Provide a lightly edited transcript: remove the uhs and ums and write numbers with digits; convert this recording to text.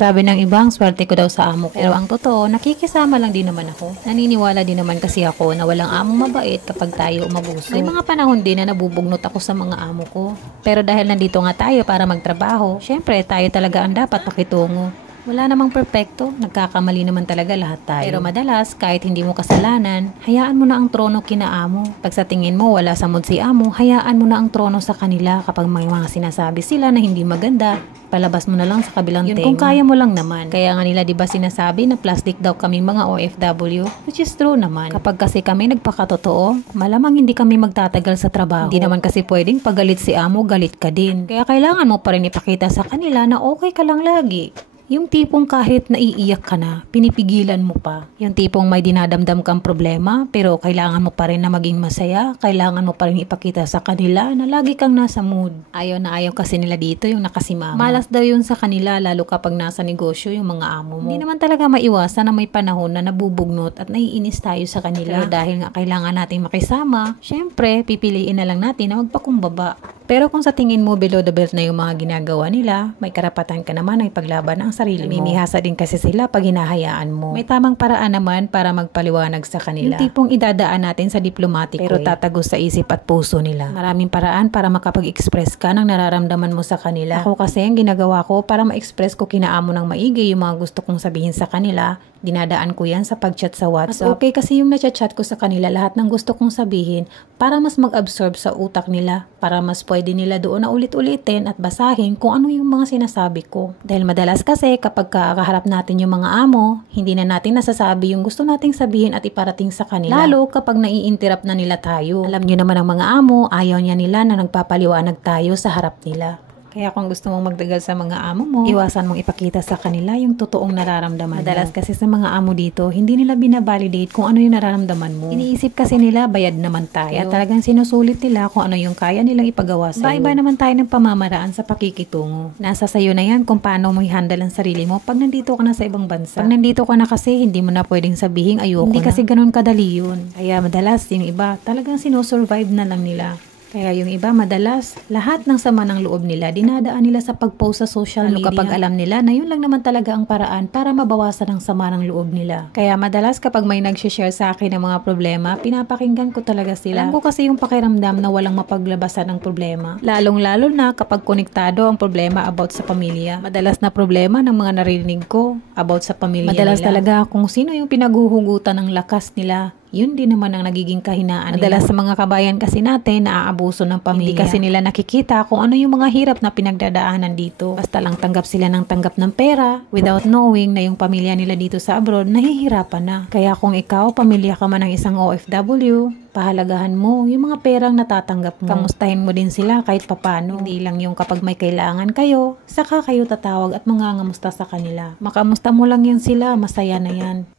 Sabi ng ibang swerte ko daw sa amo ko. Pero ang totoo, nakikisama lang din naman ako. Naniniwala din naman kasi ako na walang among mabait kapag tayo umabuso. May mga panahon din na nabubugnot ako sa mga amo ko. Pero dahil nandito nga tayo para magtrabaho, syempre tayo talaga ang dapat pakitungo. Wala namang perpekto, nagkakamali naman talaga lahat tayo. Pero madalas, kahit hindi mo kasalanan, hayaan mo na ang trono kina amo. Pag sa tingin mo wala sa mood si amo, hayaan mo na ang trono sa kanila. Kapag may mga sinasabi sila na hindi maganda, palabas mo na lang sa kabilang tenga. Kung kaya mo lang naman. Kaya nga nila diba sinasabi na plastic daw kaming mga OFW? Which is true naman. Kapag kasi kami nagpakatotoo, malamang hindi kami magtatagal sa trabaho. Hindi naman kasi pwedeng pagalit si amo, galit ka din. Kaya kailangan mo pa rin ipakita sa kanila na okay ka lang lagi. Yung tipong kahit naiiyak ka na, pinipigilan mo pa. Yung tipong may dinadamdam kang problema, pero kailangan mo pa rin na maging masaya. Kailangan mo pa rin ipakita sa kanila na lagi kang nasa mood. Ayaw na ayaw kasi nila dito yung nakasimama. Malas daw yun sa kanila, lalo kapag nasa negosyo yung mga amo mo. Hindi naman talaga maiwasan na may panahon na nabubugnot at naiinis tayo sa kanila. Pero dahil nga kailangan natin makisama, syempre, pipiliin na lang natin na magpakumbaba. Pero kung sa tingin mo below the belt na yung mga ginagawa nila, may karapatan ka naman na ipaglaban ang sarili mo. Namimihasa din kasi sila pag hinahayaan mo. May tamang paraan naman para magpaliwanag sa kanila. Yung tipong idadaan natin sa diplomatic pero tatagos sa isip at puso nila. Maraming paraan para makapag-express ka ng nararamdaman mo sa kanila. Ako kasi ang ginagawa ko para ma-express ko kinaamo ng maigi yung mga gusto kong sabihin sa kanila. Dinadaan ko yan sa pag-chat sa WhatsApp. Mas okay kasi yung na-chat ko sa kanila lahat ng gusto kong sabihin para mas mag-absorb sa utak nila. Para mas pwede nila doon na ulit-ulitin at basahin kung ano yung mga sinasabi ko. Dahil madalas kasi kapag kaharap natin yung mga amo, hindi na natin nasasabi yung gusto nating sabihin at iparating sa kanila. Lalo kapag nai-interrupt na nila tayo. Alam nyo naman ang mga amo, ayaw niya nila na nagpapaliwanag tayo sa harap nila. Kaya kung gusto mong magdagal sa mga amo mo, iwasan mong ipakita sa kanila yung totoong nararamdaman. Madalas kasi sa mga amo dito, hindi nila binabalidate kung ano yung nararamdaman mo. Iniisip kasi nila bayad naman tayo. Kaya talagang sinusulit nila kung ano yung kaya nilang ipagawa sa'yo. Iba naman tayo ng pamamaraan sa pakikitungo. Nasa sayo na yan kung paano mo i-handle ang sarili mo pag nandito ka na sa ibang bansa. Pag nandito ka na kasi, hindi mo na pwedeng sabihin ayoko na. Hindi kasi ganun kadali yun. Kaya madalas yung iba, talagang sinusurvive na lang nila. Kaya yung iba madalas, lahat ng sama ng loob nila, dinadaan nila sa pag-post sa social media. Kapag alam nila na yun lang naman talaga ang paraan para mabawasan ang sama ng loob nila. Kaya madalas kapag may nag-share sa akin ng mga problema, pinapakinggan ko talaga sila. Alam ko kasi yung pakiramdam na walang mapaglabasan ng problema. Lalong-lalo na kapag konektado ang problema about sa pamilya. Madalas na problema ng mga narinig ko about sa pamilya madalas nila. Talaga kung sino yung pinaguhugutan ng lakas nila. Yun din naman ang nagiging kahinaan. Madalas sa mga kabayan kasi natin, naaabuso ng pamilya. Hindi kasi nila nakikita kung ano yung mga hirap na pinagdadaanan dito. Basta lang tanggap sila ng tanggap ng pera without knowing na yung pamilya nila dito sa abroad, nahihirapan na. Kaya kung ikaw, pamilya ka man ng isang OFW, pahalagahan mo yung mga perang natatanggap mo. Kamustahin mo din sila kahit papano. Hindi lang yung kapag may kailangan kayo, saka kayo tatawag at mangangamusta sa kanila. Makamusta mo lang yan sila, masaya na yan.